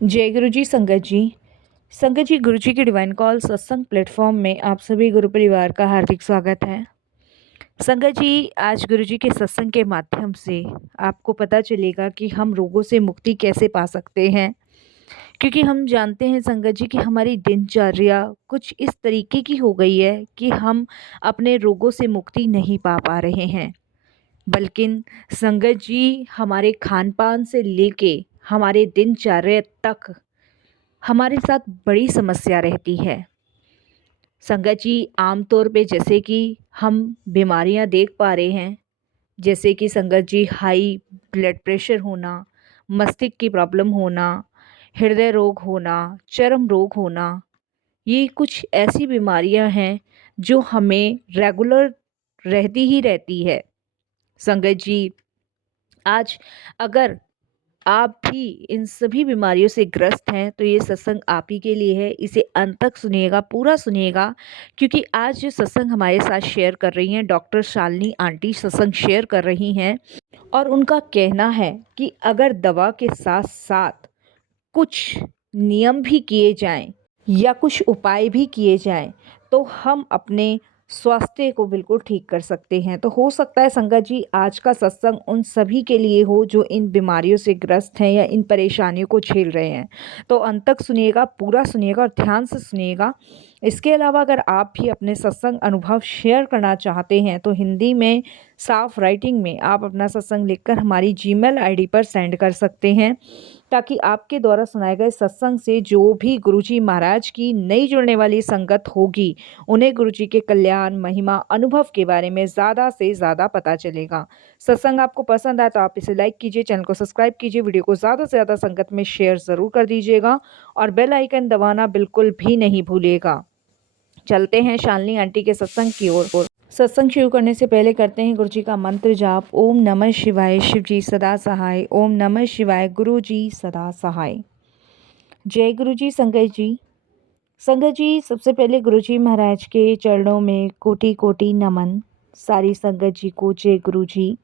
जय गुरु जी संगत जी। संगत जी, गुरु जी के डिवाइन कॉल सत्संग प्लेटफॉर्म में आप सभी गुरु परिवार का हार्दिक स्वागत है। संगत जी, आज गुरु जी के सत्संग के माध्यम से आपको पता चलेगा कि हम रोगों से मुक्ति कैसे पा सकते हैं। क्योंकि हम जानते हैं संगत जी कि हमारी दिनचर्या कुछ इस तरीके की हो गई है कि हम अपने रोगों से मुक्ति नहीं पा रहे हैं। बल्कि संगत जी, हमारे खान पान से लेके हमारे दिनचर्या तक हमारे साथ बड़ी समस्या रहती है। संगत जी, आमतौर पे जैसे कि हम बीमारियां देख पा रहे हैं, जैसे कि संगत जी हाई ब्लड प्रेशर होना, मस्तिष्क की प्रॉब्लम होना, हृदय रोग होना, चर्म रोग होना, ये कुछ ऐसी बीमारियां हैं जो हमें रेगुलर रहती ही रहती है। संगत जी, आज अगर आप भी इन सभी बीमारियों से ग्रस्त हैं तो ये सत्संग आप ही के लिए है। इसे अंत तक सुनिएगा, पूरा सुनिएगा, क्योंकि आज जो सत्संग हमारे साथ शेयर कर रही हैं डॉक्टर शालिनी आंटी सत्संग शेयर कर रही हैं, और उनका कहना है कि अगर दवा के साथ साथ कुछ नियम भी किए जाएं या कुछ उपाय भी किए जाएं तो हम अपने स्वास्थ्य को बिल्कुल ठीक कर सकते हैं। तो हो सकता है संगत जी आज का सत्संग उन सभी के लिए हो जो इन बीमारियों से ग्रस्त हैं या इन परेशानियों को झेल रहे हैं। तो अंत तक सुनिएगा, पूरा सुनिएगा और ध्यान से सुनिएगा। इसके अलावा अगर आप भी अपने सत्संग अनुभव शेयर करना चाहते हैं तो हिंदी में साफ राइटिंग में आप अपना सत्संग लिखकर हमारी जीमेल आईडी पर सेंड कर सकते हैं, ताकि आपके द्वारा सुनाए गए सत्संग से जो भी गुरुजी महाराज की नई जुड़ने वाली संगत होगी उन्हें गुरुजी के कल्याण, महिमा, अनुभव के बारे में ज़्यादा से ज़्यादा पता चलेगा। सत्संग आपको पसंद आए तो आप इसे लाइक कीजिए, चैनल को सब्सक्राइब कीजिए, वीडियो को ज़्यादा से ज़्यादा संगत में शेयर ज़रूर कर दीजिएगा और बेल आइकन दबाना बिल्कुल भी नहीं भूलिएगा। चलते हैं शालिनी आंटी के सत्संग की ओर। सत्संग शुरू करने से पहले करते हैं गुरु जी का मंत्र जाप। ओम नमः शिवाय, शिव जी सदा सहाय। ओम नमः शिवाय, गुरु जी सदा सहाय। जय गुरु जी संगत जी। संगत जी, सबसे पहले गुरु जी महाराज के चरणों में कोटि कोटि नमन। सारी संगत जी को जय गुरु जी।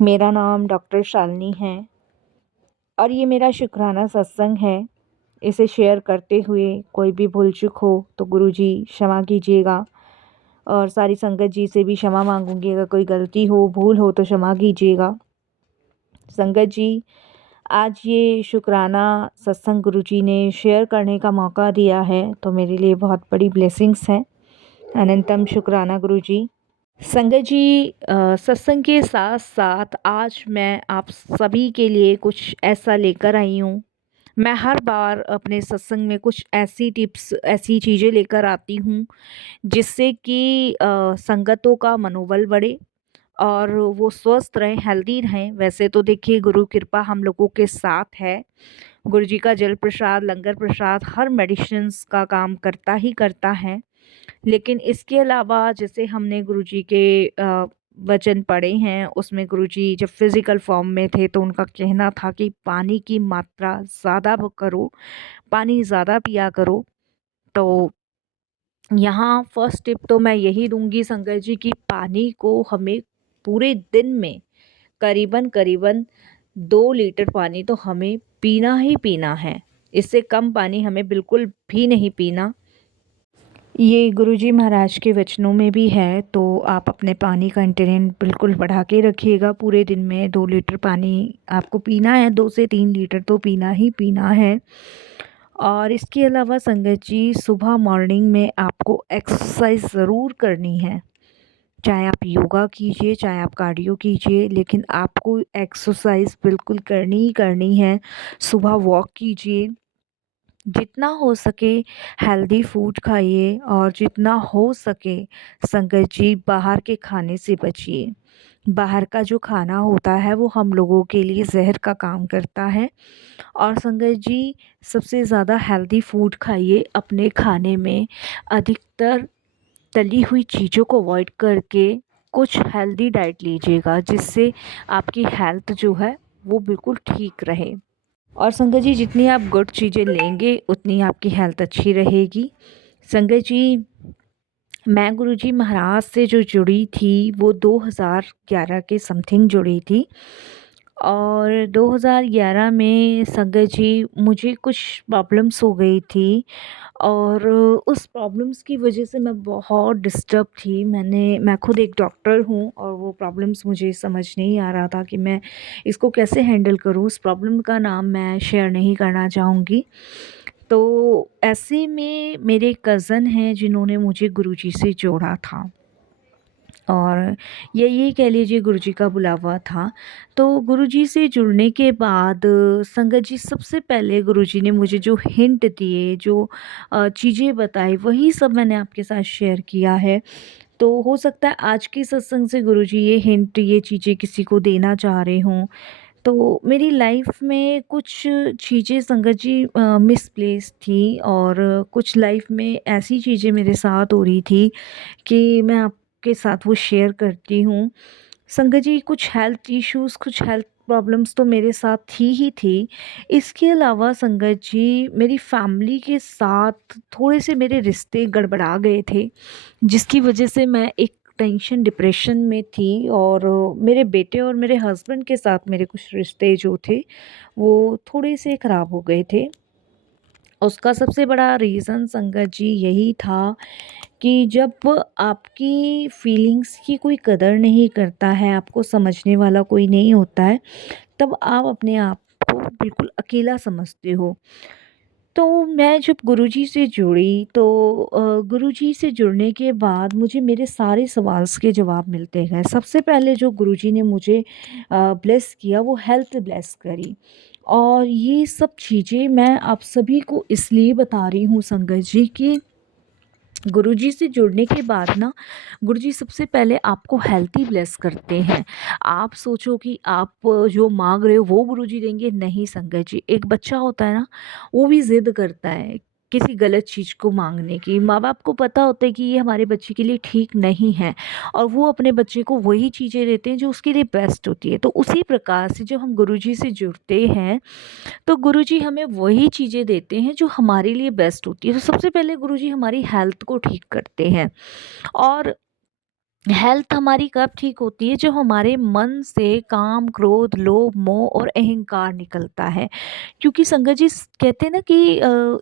मेरा नाम डॉक्टर शालिनी है और ये मेरा शुक्राना सत्संग है। इसे शेयर करते हुए कोई भी भूल चूक हो तो गुरु जी क्षमा कीजिएगा, और सारी संगत जी से भी क्षमा मांगूंगी। अगर कोई गलती हो, भूल हो तो क्षमा कीजिएगा। संगत जी, आज ये शुक्राना सत्संग गुरु जी ने शेयर करने का मौका दिया है तो मेरे लिए बहुत बड़ी ब्लेसिंग्स हैं। अनंतम शुक्राना गुरु जी। संगत जी, सत्संग के साथ साथ आज मैं आप सभी के लिए कुछ ऐसा लेकर आई हूँ। मैं हर बार अपने सत्संग में कुछ ऐसी टिप्स, ऐसी चीज़ें लेकर आती हूँ जिससे कि संगतों का मनोबल बढ़े और वो स्वस्थ रहें, हेल्दी रहें। वैसे तो देखिए गुरु कृपा हम लोगों के साथ है। गुरु जी का जल प्रसाद, लंगर प्रसाद हर मेडिसिन्स का काम करता ही करता है। लेकिन इसके अलावा जैसे हमने गुरु जी के वचन पढ़े हैं, उसमें गुरु जी जब फिज़िकल फॉर्म में थे तो उनका कहना था कि पानी की मात्रा ज़्यादा करो, पानी ज़्यादा पिया करो। तो यहाँ फर्स्ट टिप तो मैं यही दूंगी संगत जी कि पानी को हमें पूरे दिन में करीबन करीबन 2 लीटर पानी तो हमें पीना ही पीना है। इससे कम पानी हमें बिल्कुल भी नहीं पीना। ये गुरुजी महाराज के वचनों में भी है, तो आप अपने पानी का इंटेंट बिल्कुल बढ़ा के रखिएगा। पूरे दिन में 2 लीटर पानी आपको पीना है, 2 से 3 लीटर तो पीना ही पीना है। और इसके अलावा संगत जी, सुबह मॉर्निंग में आपको एक्सरसाइज ज़रूर करनी है। चाहे आप योगा कीजिए, चाहे आप कार्डियो कीजिए, लेकिन आपको एक्सरसाइज बिल्कुल करनी ही करनी है। सुबह वॉक कीजिए, जितना हो सके हेल्दी फूड खाइए, और जितना हो सके संगत जी बाहर के खाने से बचिए। बाहर का जो खाना होता है वो हम लोगों के लिए जहर का काम करता है। और संगत जी, सबसे ज़्यादा हेल्दी फूड खाइए। अपने खाने में अधिकतर तली हुई चीज़ों को अवॉइड करके कुछ हेल्दी डाइट लीजिएगा, जिससे आपकी हेल्थ जो है वो बिल्कुल ठीक रहे। और संगत जी, जितनी आप गुड चीज़ें लेंगे उतनी आपकी हेल्थ अच्छी रहेगी। संगत जी, मैं गुरुजी महाराज से जो जुड़ी थी वो 2011 के समथिंग जुड़ी थी, और 2011 में संगत जी मुझे कुछ प्रॉब्लम्स हो गई थी और उस प्रॉब्लम्स की वजह से मैं बहुत डिस्टर्ब थी। मैं खुद एक डॉक्टर हूँ और वो प्रॉब्लम्स मुझे समझ नहीं आ रहा था कि मैं इसको कैसे हैंडल करूँ। उस प्रॉब्लम का नाम मैं शेयर नहीं करना चाहूँगी। तो ऐसे में मेरे कज़न हैं जिन्होंने मुझे गुरुजी से जोड़ा था। और ये कह लीजिए गुरुजी का बुलावा था। तो गुरुजी से जुड़ने के बाद संगत जी सबसे पहले गुरुजी ने मुझे जो हिंट दिए, जो चीज़ें बताई, वही सब मैंने आपके साथ शेयर किया है। तो हो सकता है आज के सत्संग से गुरुजी ये हिंट, ये चीज़ें किसी को देना चाह रहे हों। तो मेरी लाइफ में कुछ चीज़ें संगत जी मिसप्लेस थी और कुछ लाइफ में ऐसी चीज़ें मेरे साथ हो रही थी कि मैं आपके साथ वो शेयर करती हूँ। संगत जी कुछ हेल्थ इश्यूज़, कुछ हेल्थ प्रॉब्लम्स तो मेरे साथ थी ही थी। इसके अलावा संगत जी मेरी फैमिली के साथ थोड़े-से मेरे रिश्ते गड़बड़ा गए थे, जिसकी वजह से मैं एक टेंशन, डिप्रेशन में थी और मेरे बेटे और मेरे हस्बैंड के साथ मेरे कुछ रिश्ते जो थे, वो थोड़े-से ख़राब हो गए थे। उसका सबसे बड़ा रीज़न संगत जी यही था कि जब आपकी फीलिंग्स की कोई कदर नहीं करता है, आपको समझने वाला कोई नहीं होता है, तब आप अपने आप को बिल्कुल अकेला समझते हो। तो मैं जब गुरुजी से जुड़ी तो गुरुजी से जुड़ने के बाद मुझे मेरे सारे सवाल्स के जवाब मिलते गए। सबसे पहले जो गुरुजी ने मुझे ब्लेस किया वो हेल्थ ब्लेस करी। और ये सब चीज़ें मैं आप सभी को इसलिए बता रही हूँ संगत जी कि गुरुजी से जुड़ने के बाद ना गुरुजी सबसे पहले आपको हेल्थी ब्लेस करते हैं। आप सोचो कि आप जो माँग रहे हो वो गुरुजी देंगे, नहीं संगत जी। एक बच्चा होता है ना, वो भी ज़िद करता है किसी गलत चीज़ को माँगने की। माँ-बाप को पता होता है कि ये हमारे बच्चे के लिए ठीक नहीं है और वो अपने बच्चे को वही चीज़ें देते हैं जो उसके लिए बेस्ट होती है। तो उसी प्रकार से जब हम गुरुजी से जुड़ते हैं तो गुरुजी हमें वही चीज़ें देते हैं जो हमारे लिए बेस्ट होती है। तो सबसे पहले गुरुजी हमारी हेल्थ को ठीक करते हैं और हेल्थ हमारी कब ठीक होती है, जब हमारे मन से काम, क्रोध, लोभ, मोह और अहंकार निकलता है। क्योंकि संगत जी कहते हैं ना कि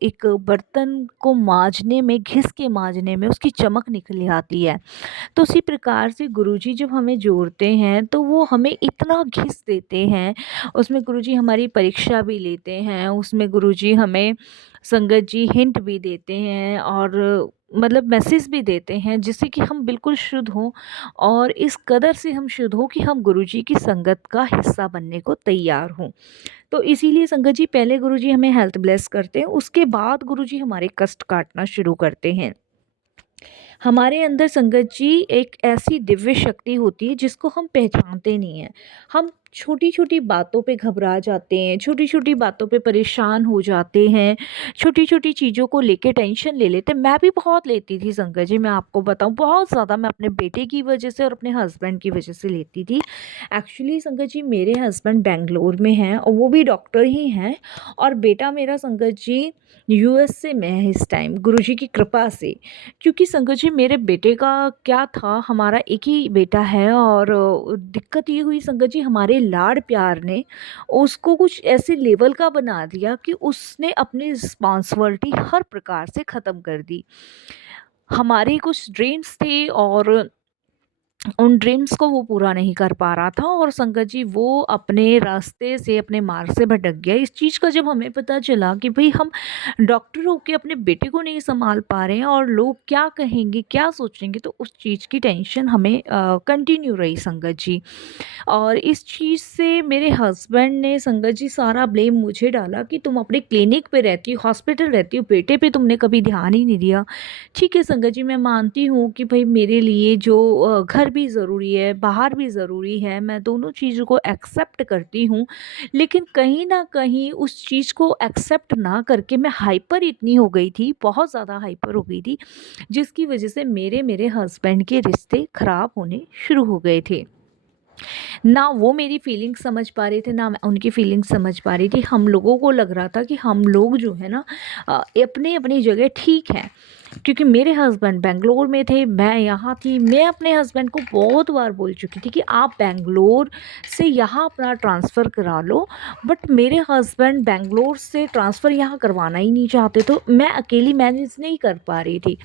एक बर्तन को मांजने में, घिस के मांजने में उसकी चमक निकल आती है। तो उसी प्रकार से गुरुजी जब हमें जोड़ते हैं तो वो हमें इतना घिस देते हैं, उसमें गुरुजी हमारी परीक्षा भी लेते हैं, उसमें गुरुजी हमें संगत जी हिंट भी देते हैं और मतलब मैसेज भी देते हैं जिससे कि हम बिल्कुल शुद्ध हों और इस कदर से हम शुद्ध हों कि हम गुरुजी की संगत का हिस्सा बनने को तैयार हों। तो इसीलिए संगत जी पहले गुरुजी हमें हेल्थ ब्लेस करते हैं, उसके बाद गुरुजी हमारे कष्ट काटना शुरू करते हैं। हमारे अंदर संगत जी एक ऐसी दिव्य शक्ति होती है जिसको हम पहचानते नहीं हैं। हम छोटी-छोटी बातों पे घबरा जाते हैं, छोटी-छोटी बातों पे परेशान हो जाते हैं, छोटी-छोटी चीज़ों को लेके टेंशन ले लेते हैं। मैं भी बहुत लेती थी संगत जी, मैं आपको बताऊँ बहुत ज़्यादा मैं अपने बेटे की वजह से और अपने हस्बैंड की वजह से लेती थी। एक्चुअली संगत जी मेरे हस्बैंड बैंगलोर में हैं और वो भी डॉक्टर ही हैं और बेटा मेरा संगत जी यूएसए में है इस टाइम गुरुजी की कृपा से। क्योंकि संगत जी मेरे बेटे का क्या था, हमारा एक ही बेटा है और दिक्कत ये हुई संगत जी हमारे लाड़ प्यार ने उसको कुछ ऐसे लेवल का बना दिया कि उसने अपनी रिस्पॉन्सिबिलिटी हर प्रकार से ख़त्म कर दी। हमारे कुछ ड्रीम्स थे और उन ड्रीम्स को वो पूरा नहीं कर पा रहा था और संगत जी वो अपने रास्ते से, अपने मार्ग से भटक गया। इस चीज़ का जब हमें पता चला कि भई हम डॉक्टर होके अपने बेटे को नहीं सँभाल पा रहे हैं और लोग क्या कहेंगे, क्या सोचेंगे, तो उस चीज़ की टेंशन हमें कंटिन्यू रही संगत जी। और इस चीज़ से मेरे हस्बैंड ने संगत जी सारा ब्लेम मुझे डाला कि तुम अपने क्लिनिक पे रहती हो, हॉस्पिटल रहती हो, बेटे पे तुमने कभी ध्यान ही नहीं दिया। ठीक है संगत जी, मैं मानती हूँ कि भई मेरे लिए जो घर भी ज़रूरी है, बाहर भी ज़रूरी है, मैं दोनों चीज़ों को एक्सेप्ट करती हूँ। लेकिन कहीं न कहीं उस चीज़ को एक्सेप्ट ना करके मैं हाइपर इतनी हो गई थी, बहुत ज़्यादा हाइपर हो गई थी, जिसकी वज़ह से मेरे हस्बैंड के रिश्ते ख़राब होने शुरू हो गए थे। ना वो मेरी फीलिंग्स समझ पा रहे थे, ना मैं उनकी फीलिंग्स समझ पा रही थी। हम लोगों को लग रहा था कि हम लोग जो है ना अपनी-अपनी जगह ठीक हैं। क्योंकि मेरे हस्बैंड बैंगलोर में थे, मैं यहाँ थी। मैं अपने हस्बैंड को बहुत बार बोल चुकी थी कि आप बैंगलोर से यहाँ अपना ट्रांसफ़र करा लो, बट मेरे हस्बैंड बैंगलोर से ट्रांसफ़र यहाँ करवाना ही नहीं चाहते, तो मैं अकेली मैनेज नहीं कर पा रही थी।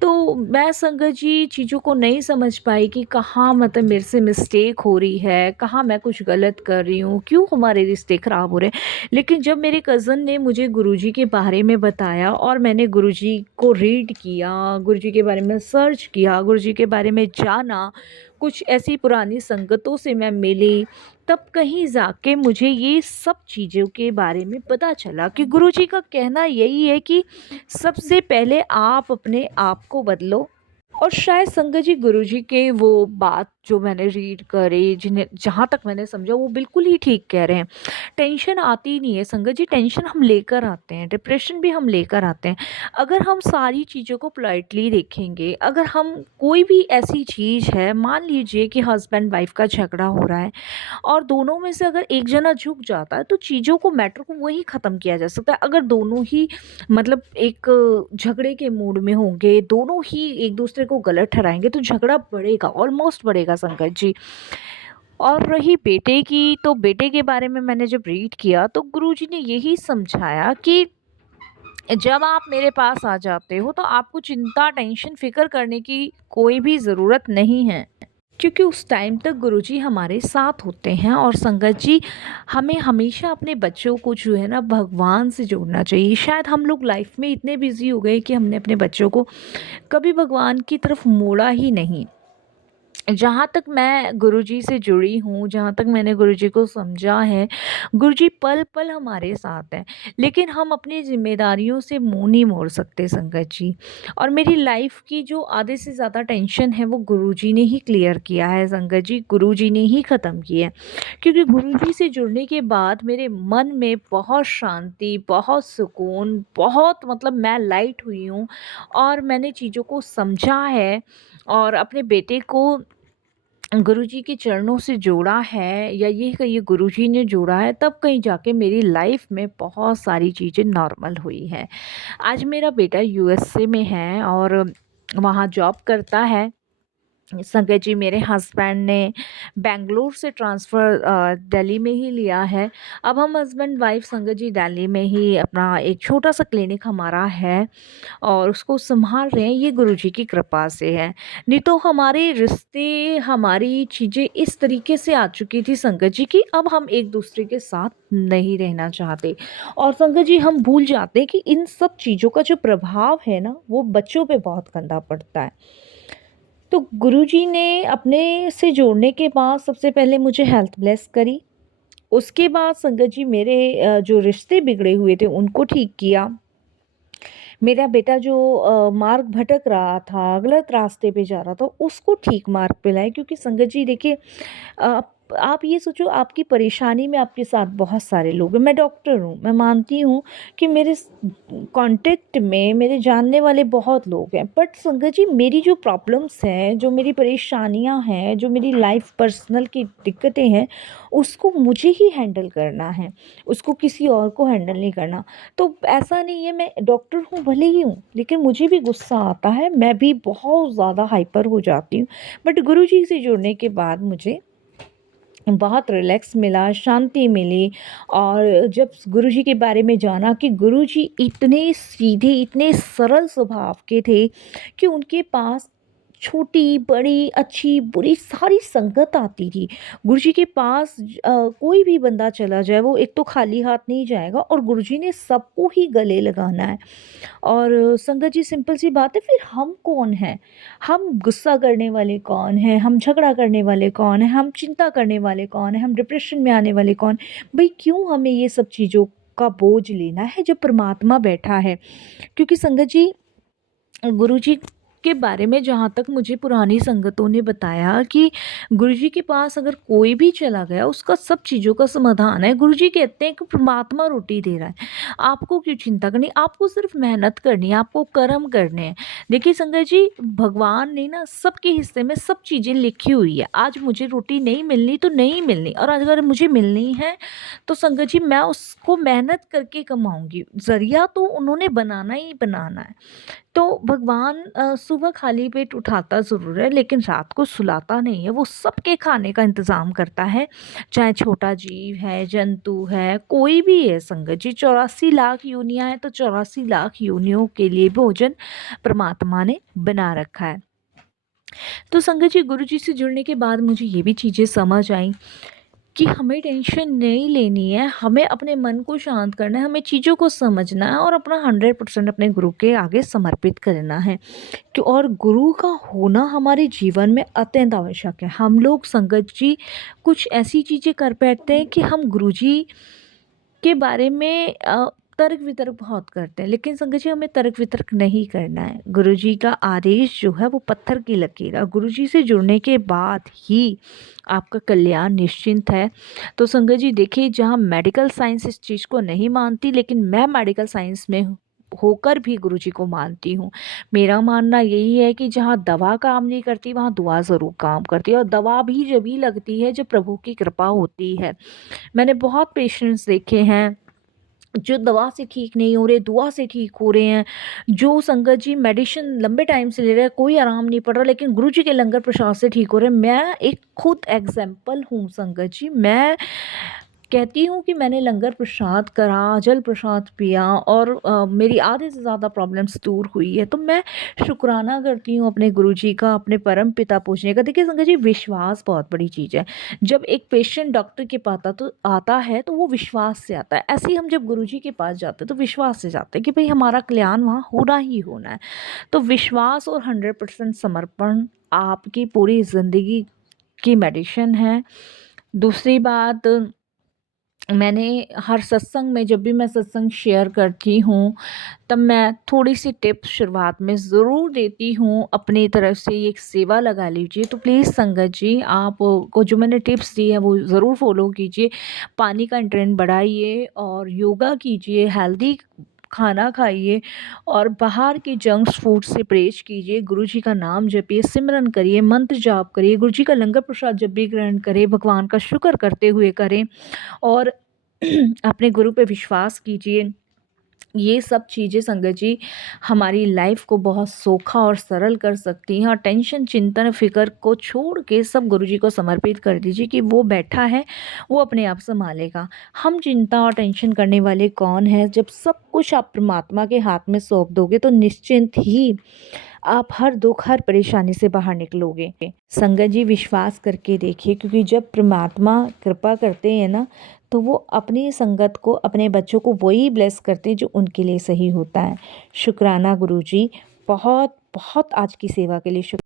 तो मैं संगत जी चीज़ों को नहीं समझ पाई कि कहाँ मतलब मेरे से मिस्टेक हो रही है, कहाँ मैं कुछ गलत कर रही हूँ, क्यों हमारे रिश्ते ख़राब हो रहे हैं। लेकिन जब मेरे कज़न ने मुझे गुरुजी के बारे में बताया और मैंने गुरुजी को रीड किया, गुरुजी के बारे में सर्च किया, गुरुजी के बारे में जाना, कुछ ऐसी पुरानी संगतों से मैं मिली, तब कहीं जाके मुझे ये सब चीज़ों के बारे में पता चला कि गुरुजी का कहना यही है कि सबसे पहले आप अपने आप को बदलो। और शायद संगत जी गुरुजी के वो बात जो मैंने रीड करी, जिन्हें जहाँ तक मैंने समझा, वो बिल्कुल ही ठीक कह रहे हैं। टेंशन आती नहीं है संगत जी, टेंशन हम लेकर आते हैं, डिप्रेशन भी हम लेकर आते हैं। अगर हम सारी चीज़ों को पोलाइटली देखेंगे, अगर हम कोई भी ऐसी चीज़ है, मान लीजिए कि हस्बैंड वाइफ का झगड़ा हो रहा है और दोनों में से अगर एक जना झुक जाता है, तो चीज़ों को, मैटर को वहीं ख़त्म किया जा सकता है। अगर दोनों ही मतलब एक झगड़े के मूड में होंगे, दोनों ही एक दूसरे को गलत ठहराएँगे, तो झगड़ा बढ़ेगा, ऑलमोस्ट बढ़ेगा संगत जी। और रही बेटे की, तो बेटे के बारे में मैंने जब रीड किया, तो गुरुजी ने यही समझाया कि जब आप मेरे पास आ जाते हो, तो आपको चिंता, टेंशन, फ़िक्र करने की कोई भी ज़रूरत नहीं है। क्योंकि उस टाइम तक गुरुजी हमारे साथ होते हैं। और संगत जी, हमें हमेशा अपने बच्चों को जो है ना भगवान से जोड़ना चाहिए। शायद हम लोग लाइफ में इतने बिजी हो गए कि हमने अपने बच्चों को कभी भगवान की तरफ मोड़ा ही नहीं। जहाँ तक मैं गुरुजी से जुड़ी हूँ, जहाँ तक मैंने गुरुजी को समझा है, गुरुजी पल-पल हमारे साथ हैं। लेकिन हम अपनी ज़िम्मेदारियों से मुँह नहीं मोड़ सकते संगत जी। और मेरी लाइफ़ की जो आधे से ज़्यादा टेंशन है, वो गुरुजी ने ही क्लियर किया है संगत जी, गुरुजी ने ही ख़त्म की है। क्योंकि गुरुजी से जुड़ने के बाद मेरे मन में बहुत शांति, बहुत सुकून, बहुत मतलब मैं लाइट हुई हूँ और मैंने चीज़ों को समझा है और अपने बेटे को गुरुजी के चरणों से जोड़ा है, या ये कहिए गुरुजी ने जोड़ा है, तब कहीं जाके मेरी लाइफ में बहुत सारी चीज़ें नॉर्मल हुई हैं। आज मेरा बेटा यूएसए में है और वहाँ जॉब करता है। संगत जी, मेरे हस्बैंड ने बैंगलोर से ट्रांसफ़र दिल्ली में ही लिया है। अब हम हस्बैंड वाइफ संगत जी दिल्ली में ही अपना एक छोटा-सा क्लिनिक हमारा है और उसको सँभाल रहे हैं, ये गुरुजी की कृपा से है। नहीं तो हमारे रिश्ते, हमारी चीज़ें इस तरीके से आ चुकी थी संगत जी कि अब हम एक-दूसरे के साथ नहीं रहना चाहते। और संगत जी, हम भूल जाते हैं कि इन सब चीज़ों का जो प्रभाव है ना, वो बच्चों पे बहुत गंदा पड़ता है। तो गुरुजी ने अपने से जोड़ने के बाद सबसे पहले मुझे हेल्थ ब्लेस करी। उसके बाद संगत जी मेरे जो रिश्ते बिगड़े हुए थे उनको ठीक किया। मेरा बेटा जो मार्ग भटक रहा था, गलत रास्ते पे जा रहा था, उसको ठीक मार्ग पे लाए। क्योंकि संगत जी देखिए, आप ये सोचो, आपकी परेशानी में आपके साथ बहुत सारे लोग हैं। मैं डॉक्टर हूँ, मैं मानती हूँ कि मेरे कॉन्टेक्ट में मेरे जानने वाले बहुत लोग हैं, बट संगत जी मेरी जो प्रॉब्लम्स हैं, जो मेरी परेशानियाँ हैं, जो मेरी लाइफ पर्सनल की दिक्कतें हैं, उसको मुझे ही हैंडल करना है, उसको किसी और को हैंडल नहीं करना। तो ऐसा नहीं है, मैं डॉक्टर हूँ भले ही हूँ, लेकिन मुझे भी गुस्सा आता है, मैं भी बहुत ज़्यादा हाइपर हो जाती हूँ। बट गुरुजी से जुड़ने के बाद मुझे बहुत रिलैक्स मिला, शांति मिली। और जब गुरुजी के बारे में जाना कि गुरुजी इतने सीधे, इतने सरल स्वभाव के थे कि उनके पास छोटी, बड़ी, अच्छी, बुरी सारी संगत आती थी। गुरुजी के पास कोई भी बंदा चला जाए, वो एक तो खाली हाथ नहीं जाएगा और गुरुजी ने सबको ही गले लगाना है। और संगत जी, सिंपल सी बात है, फिर हम कौन हैं? हम गुस्सा करने वाले कौन हैं? हम झगड़ा करने वाले कौन हैं? हम चिंता करने वाले कौन हैं? हम डिप्रेशन में आने वाले कौन? भई क्यों हमें ये सब चीज़ों का बोझ लेना है जब परमात्मा बैठा है? क्योंकि संगत जी, गुरुजी के बारे में जहाँ तक मुझे पुरानी संगतों ने बताया कि गुरुजी के पास अगर कोई भी चला गया, उसका सब चीज़ों का समाधान है। गुरुजी कहते हैं कि परमात्मा रोटी दे रहा है, आपको क्यों चिंता करनी, आपको सिर्फ मेहनत करनी है, आपको कर्म करने हैं। देखिए संगत जी, भगवान ने ना सबके हिस्से में सब चीज़ें लिखी हुई है। आज मुझे रोटी नहीं मिलनी तो नहीं मिलनी, और अगर मुझे मिलनी है तो संगत जी मैं उसको मेहनत करके कमाऊँगी। ज़रिया तो उन्होंने बनाना ही बनाना है। तो भगवान सुबह खाली पेट उठाता ज़रूर है, लेकिन रात को सुलाता नहीं है। वो सबके खाने का इंतज़ाम करता है, चाहे छोटा जीव है, जंतु है, कोई भी है संगत जी। 84 लाख योनियाँ हैं, तो 84 लाख योनियों के लिए भोजन परमात्मा ने बना रखा है। तो संगत जी, गुरुजी से जुड़ने के बाद मुझे ये भी चीज़ें समझ आई कि हमें टेंशन नहीं लेनी है, हमें अपने मन को शांत करना है, हमें चीज़ों को समझना है और अपना 100% अपने गुरु के आगे समर्पित करना है। कि और गुरु का होना हमारे जीवन में अत्यंत आवश्यक है। हम लोग संगत जी कुछ ऐसी चीज़ें कर बैठते हैं कि हम गुरुजी के बारे में तर्क वितर्क बहुत करते हैं, लेकिन संगत जी हमें तर्क वितर्क नहीं करना है। गुरुजी का आदेश जो है वो पत्थर की लकीर है। गुरुजी से जुड़ने के बाद ही आपका कल्याण निश्चिंत है। तो संगत जी देखिए, जहाँ मेडिकल साइंस इस चीज़ को नहीं मानती, लेकिन मैं मेडिकल साइंस में होकर भी गुरुजी को मानती हूँ। मेरा मानना यही है कि जहाँ दवा काम नहीं करती, वहाँ दुआ ज़रूर काम करती है, और दवा भी जब ही लगती है जब प्रभु की कृपा होती है। मैंने बहुत पेशेंट्स देखे हैं जो दवा से ठीक नहीं हो रहे, दुआ से ठीक हो रहे हैं। जो संगत जी मेडिसिन लंबे टाइम से ले रहे हैं, कोई आराम नहीं पड़ रहा, लेकिन गुरुजी के लंगर प्रसाद से ठीक हो रहे हैं। मैं एक खुद एग्जाम्पल हूँ संगत जी। मैं कहती हूँ कि मैंने लंगर प्रसाद करा, जल प्रसाद पिया, और मेरी आधे से ज़्यादा प्रॉब्लम्स दूर हुई है। तो मैं शुक्राना करती हूँ अपने गुरुजी का, अपने परम पिता पूजने का। देखिए संगत जी, विश्वास बहुत बड़ी चीज़ है। जब एक पेशेंट डॉक्टर के पास आता है तो वो विश्वास से आता है। ऐसे ही हम जब गुरुजी के पास जाते हैं तो विश्वास से जाते हैं कि भाई हमारा कल्याण वहाँ होना ही होना है। तो विश्वास और 100% समर्पण आपकी पूरी ज़िंदगी की मेडिसिन है। दूसरी बात, मैंने हर सत्संग में, जब भी मैं सत्संग शेयर करती हूँ, तब मैं थोड़ी-सी टिप्स शुरुआत में ज़रूर देती हूँ। अपनी तरफ से ये एक सेवा लगा लीजिए। तो प्लीज़ संगत जी, आप को जो मैंने टिप्स दी है वो ज़रूर फ़ॉलो कीजिए। पानी का इंटेक बढ़ाइए और योगा कीजिए, हेल्दी खाना खाइए, और बाहर के जंक फूड से परहेज़ कीजिए। गुरुजी का नाम जपिए, सिमरन करिए, मंत्र जाप करिए, गुरुजी का लंगर प्रसाद जब भी ग्रहण करें, भगवान का शुक्र करते हुए करें, और अपने गुरु पे विश्वास कीजिए। ये सब चीज़ें संगत जी हमारी लाइफ को बहुत सोखा और सरल कर सकती हैं। और टेंशन, चिंतन, फ़िक्र को छोड़ के सब गुरुजी को समर्पित कर दीजिए कि वो बैठा है, वो अपने आप सँभालेगा। हम चिंता और टेंशन करने वाले कौन हैं? जब सब कुछ आप परमात्मा के हाथ में सौंप दोगे तो निश्चिंत ही आप हर दुख, हर परेशानी से बाहर निकलोगे। संगत जी विश्वास करके देखिए, क्योंकि जब परमात्मा कृपा करते हैं ना, तो वो अपनी संगत को, अपने बच्चों को वही ब्लेस करते हैं जो उनके लिए सही होता है। शुक्राना गुरुजी, बहुत बहुत आज की सेवा के लिए